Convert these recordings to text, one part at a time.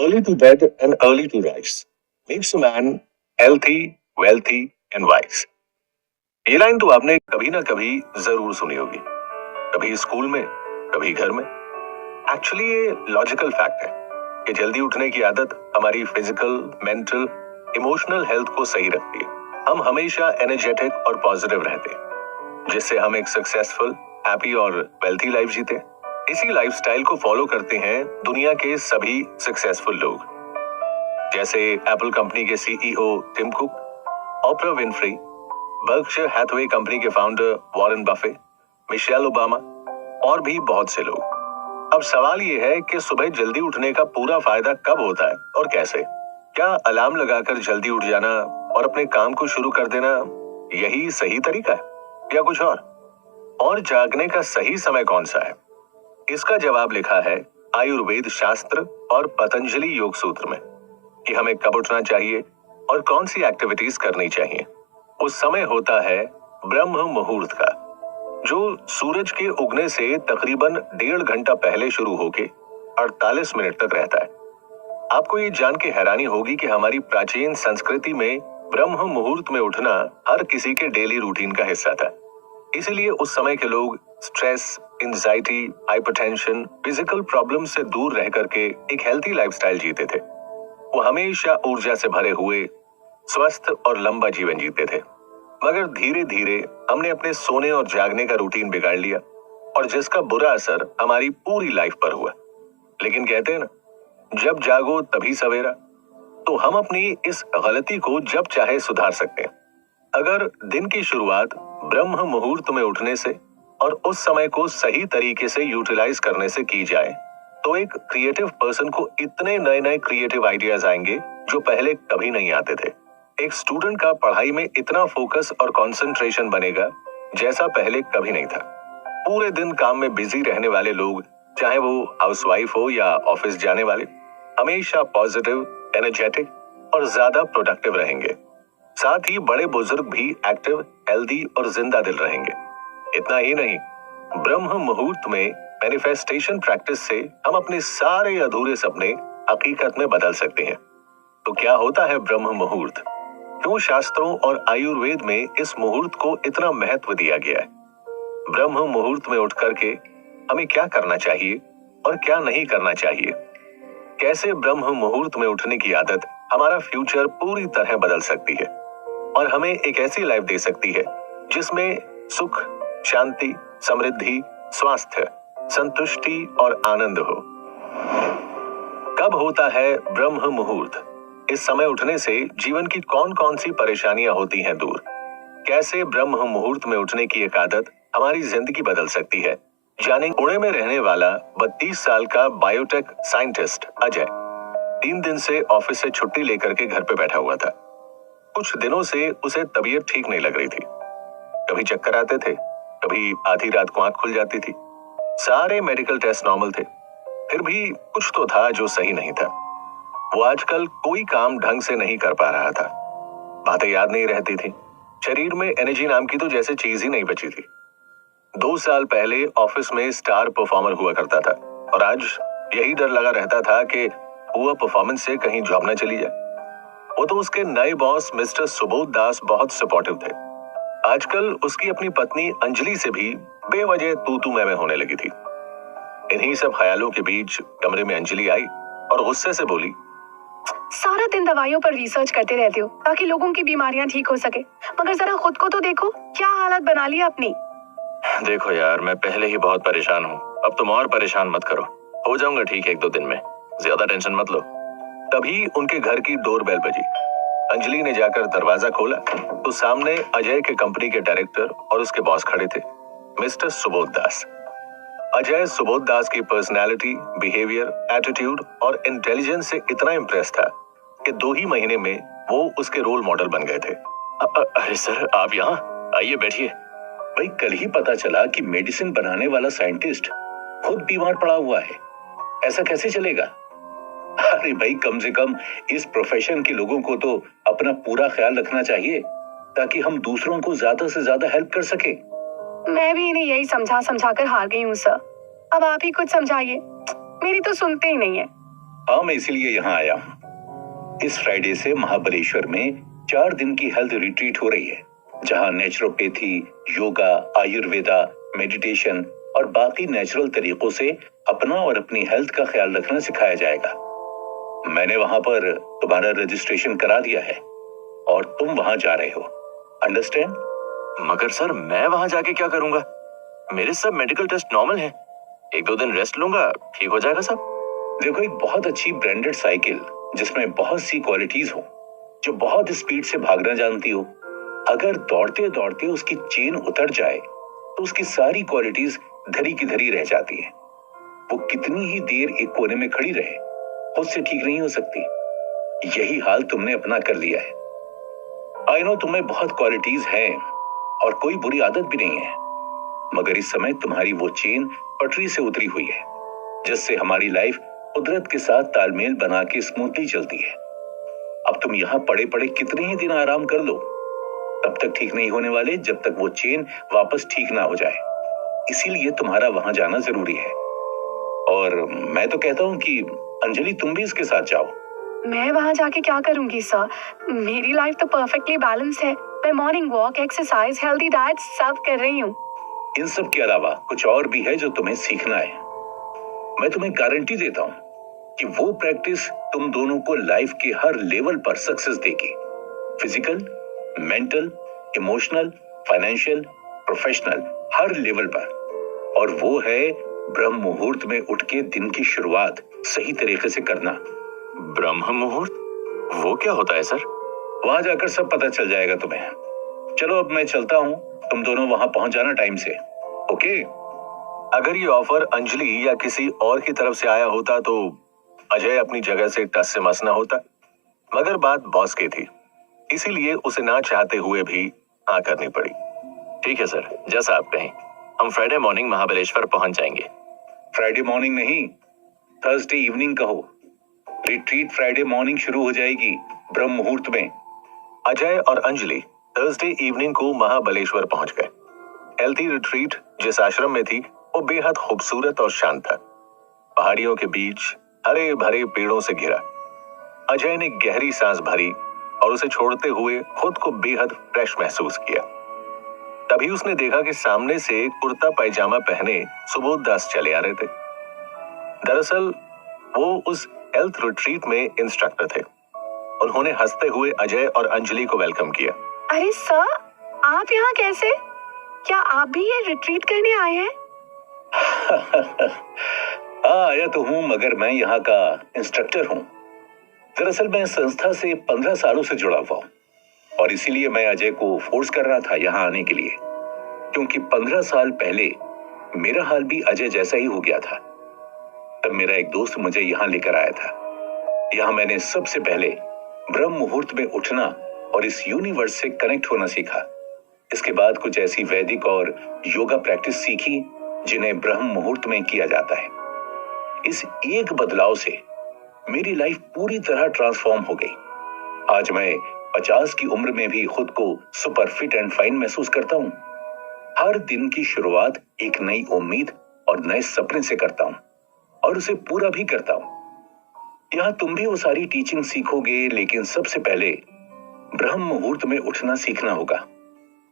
Early to bed and early to rise makes a man healthy, wealthy and wise. ये line तो आपने कभी ना कभी जरूर सुनी होगी, कभी स्कूल में, कभी घर में। एक्चुअली ये लॉजिकल फैक्ट है कि जल्दी उठने की आदत हमारी फिजिकल, मेंटल, इमोशनल हेल्थ को सही रखती है। हम हमेशा एनर्जेटिक और पॉजिटिव रहते हैं, जिससे हम एक सक्सेसफुल, हैप्पी और वेल्थी लाइफ जीते। इसी लाइफस्टाइल को फॉलो करते हैं दुनिया के सभी सक्सेसफुल लोग, जैसे एप्पल कंपनी के CEO Tim Cook, Oprah Winfrey, Berkshire Hathaway company के founder Warren Buffett, Michelle Obama और भी बहुत से लोग। अब सवाल ये है कि सुबह जल्दी उठने का पूरा फायदा कब होता है और कैसे? क्या अलार्म लगाकर जल्दी उठ जाना और अपने काम को शुरू कर देना यही सही तरीका है या कुछ और? और जागने का सही समय कौन सा है? इसका जवाब लिखा है आयुर्वेद शास्त्र और पतंजलि योग सूत्र में कि हमें कब उठना चाहिए और कौन सी एक्टिविटीज करनी चाहिए। उस समय होता है ब्रह्म मुहूर्त का, जो सूरज के उगने से तकरीबन 1.5 घंटा पहले शुरू होके 48 मिनट तक रहता है। आपको ये जान के हैरानी होगी कि हमारी प्राचीन संस्कृति में ब्रह्म मुहूर्त में उठना हर किसी के डेली रूटीन का हिस्सा था। इसीलिए उस समय के लोग stress, anxiety, hypertension, physical problem से दूर रह करके एक हेल्थी लाइफस्टाइल जीते थे। वो हमेशा ऊर्जा से भरे हुए, स्वस्थ और लंबा जीवन जीते थे। मगर धीरे धीरे हमने अपने सोने और जागने का रूटीन बिगाड़ लिया, और जिसका बुरा असर हमारी पूरी लाइफ पर हुआ। लेकिन कहते हैं ना, जब जागो तभी सवेरा। तो हम अपनी इस गलती को जब चाहे सुधार सकते हैं। अगर दिन की शुरुआत ब्रह्म मुहूर्त में उठने से और उस समय को सही तरीके से यूटिलाइज करने से की जाए, तो एक क्रिएटिव पर्सन को इतने नए नए क्रिएटिव आइडियाज आएंगे जो पहले कभी नहीं आते थे। एक स्टूडेंट का पढ़ाई में इतना फोकस और कंसंट्रेशन बनेगा जैसा पहले कभी नहीं था। पूरे दिन काम में बिजी रहने वाले लोग, चाहे वो हाउसवाइफ हो या ऑफिस जाने वाले, हमेशा पॉजिटिव, एनर्जेटिक और ज्यादा प्रोडक्टिव रहेंगे। साथ ही बड़े बुजुर्ग भी एक्टिव, हेल्दी और जिंदा दिल रहेंगे। इतना ही नहीं, ब्रह्म मुहूर्त में मैनिफेस्टेशन प्रैक्टिस से हम अपने सारे अधूरे सपने हकीकत में बदल सकते हैं। तो क्या होता है ब्रह्म मुहूर्त? क्यों शास्त्रों और आयुर्वेद में इस मुहूर्त को इतना महत्व दिया गया है? ब्रह्म मुहूर्त में उठ करके हमें क्या करना चाहिए और क्या नहीं करना चाहिए? कैसे ब्रह्म मुहूर्त में उठने की आदत हमारा फ्यूचर पूरी तरह बदल सकती है और हमें एक ऐसी लाइफ दे सकती है जिसमें सुख, शांति, समृद्धि, स्वास्थ्य, संतुष्टि और आनंद हो। कब होता है ब्रह्म मुहूर्त? इस समय उठने से जीवन की कौन कौन सी परेशानियां होती हैं दूर? कैसे ब्रह्म मुहूर्त में उठने की एक आदत हमारी जिंदगी बदल सकती है? जानेंगे। पुणे में रहने वाला 32 साल का बायोटेक साइंटिस्ट अजय 3 दिन से ऑफिस से छुट्टी लेकर के घर पे बैठा हुआ था। कुछ दिनों से उसे तबीयत ठीक नहीं लग रही थी। कभी चक्कर आते थे, कभी आधी रात को आंख खुल जाती थी। सारे मेडिकल टेस्ट नॉर्मल थे, फिर भी कुछ तो था जो सही नहीं था। वो आजकल कोई काम ढंग से नहीं कर पा रहा था। बातें याद नहीं रहती थी। शरीर में एनर्जी नाम की तो जैसे चीज ही नहीं बची थी। 2 साल पहले ऑफिस में स्टार परफॉर्मर हुआ करता था, और आज यही डर लगा रहता था कि हुआ परफॉर्मेंस से कहीं जॉब न चली जाए। वो तो उसके नए बॉस मिस्टर सुबोध दास बहुत सपोर्टिव थे। आजकल उसकी अपनी पत्नी अंजलि से भी बेवजह तू मैं होने लगी थी। इन्हीं सब ख्यालों के बीच कमरे में अंजलि आई और गुस्से से बोली, सारा दिन दवाइयों पर रिसर्च करते रहते हो ताकि लोगों की बीमारियां ठीक हो सके, मगर जरा खुद को तो देखो, क्या हालत बना ली अपनी। देखो यार, मैं पहले ही बहुत परेशान हूँ, अब तुम और परेशान मत करो। हो जाऊंगा ठीक 1-2 दिन में, ज्यादा टेंशन मत लो। तभी उनके घर की डोरबेल बजी। अंजलि ने जाकर दरवाजा खोला तो सामने अजय के कंपनी के डायरेक्टर और उसके बॉस खड़े थे, मिस्टर सुबोध दास। अजय सुबोध दास की पर्सनालिटी, बिहेवियर, एटीट्यूड और इंटेलिजेंस से इतना इम्प्रेस था कि 2 ही महीने में वो उसके रोल मॉडल बन गए थे। अरे सर, आप यहाँ आइए, बैठिए। भाई, कल ही पता चला कि मेडिसिन बनाने वाला साइंटिस्ट खुद बीमार पड़ा हुआ है। ऐसा कैसे चलेगा? अरे भाई, कम से कम इस प्रोफेशन के लोगों को तो अपना पूरा ख्याल रखना चाहिए ताकि हम दूसरों को ज्यादा से ज्यादा हेल्प कर सके। मैं भी इन्हें यही समझा समझा कर हार गई हूँ सर। अब आप ही कुछ समझाइए, मेरी तो सुनते ही नहीं है। हाँ, मैं इसीलिए यहाँ आया हूँ। इस फ्राइडे से महाबलेश्वर में 4 दिन की हेल्थ रिट्रीट हो रही है, जहाँ नेचुरोपैथी, योगा, आयुर्वेदा, मेडिटेशन और बाकी नेचुरल तरीकों से अपना और अपनी हेल्थ का ख्याल रखना सिखाया जाएगा। मैंने वहां पर तुम्हारा रजिस्ट्रेशन करा दिया है और तुम वहां जा रहे हो, अंडरस्टैंड? मगर सर मैं वहां जाके क्या करूंगा? मेरे सब मेडिकल टेस्ट नॉर्मल हैं। 1-2 दिन रेस्ट लूंगा, ठीक हो जाएगा सब। देखो, एक बहुत अच्छी ब्रांडेड साइकिल जिसमें बहुत सी क्वालिटीज हो, जो बहुत स्पीड से भागना जानती हो, अगर दौड़ते दौड़ते उसकी चेन उतर जाए तो उसकी सारी क्वालिटीज धरी की धरी रह जाती है। वो कितनी ही देर एक कोने में खड़ी रहे, खुद से ठीक नहीं हो सकती। यही हाल तुमने अपना कर लिया है। आई नो तुम्हें बहुत क्वालिटीज हैं और कोई बुरी आदत भी नहीं है, मगर इस समय तुम्हारी वो चेन पटरी से उतरी हुई है, जिससे हमारी लाइफ कुदरत के साथ तालमेल बना के स्मूथली चलती है। अब तुम यहाँ पड़े पड़े कितने ही दिन आराम कर लो, तब तक ठीक नहीं होने वाले जब तक वो चेन वापस ठीक ना हो जाए। इसीलिए तुम्हारा वहां जाना जरूरी है। और मैं तो कहता हूँ कि अंजलि, तुम भी इसके साथ जाओ। मैं वहां जाके क्या करूंगी सर? मेरी लाइफ तो परफेक्टली बैलेंस्ड है। मैं morning walk, exercise, healthy diet सब कर रही हूँ। इन सब के अलावा कुछ और भी है जो तुम्हें सीखना है। मैं तुम्हें गारंटी देता हूँ कि वो प्रैक्टिस तुम दोनों को लाइफ के हर लेवल पर सक्सेस देगी। Physical, mental, emotional, financial, professional, हर लेवल पर। और वो है ब्रह्म मुहूर्त में उठ के दिन की शुरुआत सही तरीके से करना। ब्रह्म मुहूर्त? वो क्या होता है सर? वहां जाकर सब पता चल जाएगा तुम्हें। चलो अब मैं चलता हूँ, तुम दोनों वहां पहुंच जाना टाइम से, ओके? अगर ये ऑफर अंजलि या किसी और की तरफ से आया होता तो अजय अपनी जगह से टस से मस ना होता, मगर बात बॉस की थी, इसीलिए उसे ना चाहते हुए भी हाँ करनी पड़ी। ठीक है सर, जैसा आप कहें। हम फ्राइडे मॉर्निंग महाबलेश्वर पहुंच जाएंगे। फ्राइडे मॉर्निंग नहीं, थर्सडे इवनिंग कहो। रिट्रीट फ्राइडे मॉर्निंग शुरू हो जाएगी ब्रह्म मुहूर्त में। अजय और अंजलि थर्सडे इवनिंग को महाबलेश्वर पहुंच गए। हेल्थी रिट्रीट जिस आश्रम में थी वो बेहद खूबसूरत और शांत था। पहाड़ियों के बीच हरे भरे पेड़ों से घिरा। अजय ने गहरी सांस भरी और उसे छोड़ते हुए खुद को बेहद फ्रेश महसूस किया। तभी उसने देखा कि सामने से कुर्ता पैजामा पहने सुबोध दास चले आ रहे थे। दरअसल वो उस हेल्थ रिट्रीट में इंस्ट्रक्टर थे। उन्होंने हंसते हुए अजय और अंजलि को वेलकम किया। अरे सर, आप यहाँ कैसे? क्या आप भी ये रिट्रीट करने आए हैं? आया तो हूं, मगर मैं यहाँ का इंस्ट्रक्टर हूँ। दरअसल मैं इस संस्था से 15 सालों से जुड़ा हुआ हूँ और इसीलिए मैं अजय को फोर्स कर रहा था यहाँ आने के लिए, क्योंकि 15 साल पहले मेरा हाल भी अजय जैसा ही हो गया था। तब मेरा एक दोस्त मुझे यहाँ लेकर आया था। यहाँ मैंने सबसे पहले ब्रह्म मुहूर्त में उठना और इस यूनिवर्स से कनेक्ट होना सीखा। इसके बाद कुछ ऐसी वैदिक और योगा प्रैक्टिस सीखी जिन्हें ब्रह्म मुहूर्त में किया जाता है। इस एक बदलाव से मेरी लाइफ पूरी तरह ट्रांसफॉर्म हो गई। आज मैं 50 की उम्र में भी खुद को सुपर फिट एंड फाइन महसूस करता हूँ। हर दिन की शुरुआत एक नई उम्मीद और नए सपने से करता हूँ और उसे पूरा भी करता हूँ। यहाँ तुम भी वो सारी टीचिंग सीखोगे, लेकिन सबसे पहले ब्रह्म मुहूर्त में उठना सीखना होगा,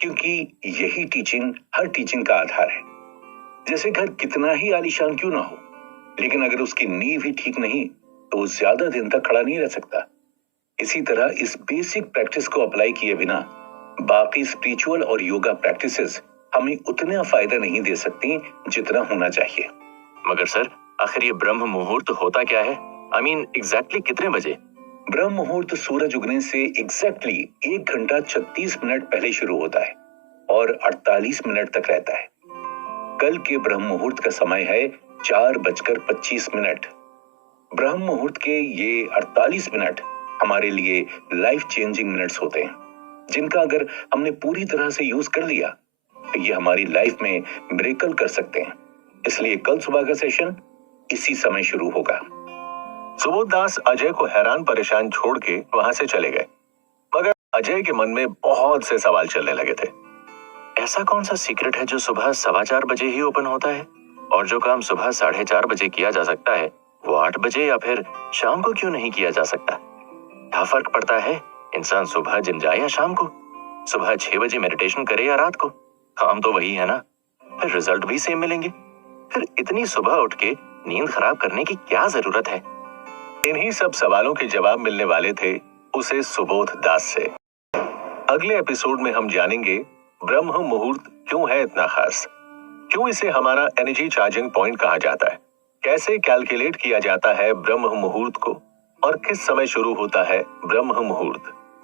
क्योंकि यही टीचिंग हर टीचिंग का आधार है। जैसे घर कितना ही आलीशान क्यों ना हो, लेकिन अगर उसकी नींव ही ठीक नहीं तो वो ज्यादा दिन तक खड़ा नहीं रह सकता। इसी तरह इस बेसिक प्रैक्टिस को अप्लाई किए बिना बाकी स्पिरिचुअल और योगा प्रैक्टिसेस हमें उतना फायदा नहीं दे सकती जितना होना चाहिए। मगर सर, आखिर ये ब्रह्म मुहूर्त होता क्या है? आई मीन एग्जैक्टली कितने बजे? ब्रह्म मुहूर्त सूरज उगने से एग्जैक्टली 1 घंटा 36 मिनट पहले शुरू होता है और 48 मिनट तक रहता है। कल के ब्रह्म मुहूर्त का समय है 4:25। ब्रह्म मुहूर्त के ये 48 मिनट हमारे लिए लाइफ चेंजिंग मिनट्स होते हैं, जिनका अगर हमने पूरी तरह से यूज कर लिया तो ये हमारी लाइफ में मिरेकल कर सकते हैं। इसलिए कल सुबह का सेशन इसी समय शुरू होगा। सुबोध दास अजय को हैरान परेशान छोड़ के वहां से चले गए, मगर अजय के मन में बहुत से सवाल चलने लगे थे। ऐसा कौन सा सीक्रेट है जो सुबह 4:15 बजे ही ओपन होता है, और जो काम सुबह 4:30 बजे किया जा सकता है वो 8 बजे या फिर शाम को क्यों नहीं किया जा सकता? क्या फर्क पड़ता है इंसान सुबह जिम जाए या शाम को? सुबह 6 बजे मेडिटेशन करे या रात को? काम तो वही है ना, फिर रिजल्ट भी सेम मिलेंगे। फिर इतनी सुबह उठ के नींद खराब करने की क्या जरूरत है? इन्हीं सब सवालों के जवाब मिलने वाले थे उसे सुबोध दास से। अगले एपिसोड में हम जानेंगे ब्रह्म मुहूर्त क्यों है इतना खास, क्यों इसे हमारा एनर्जी चार्जिंग पॉइंट कहा जाता है, कैसे कैलकुलेट किया जाता है ब्रह्म मुहूर्त को और किस समय शुरू होता है ब्रह्म मुहूर्त।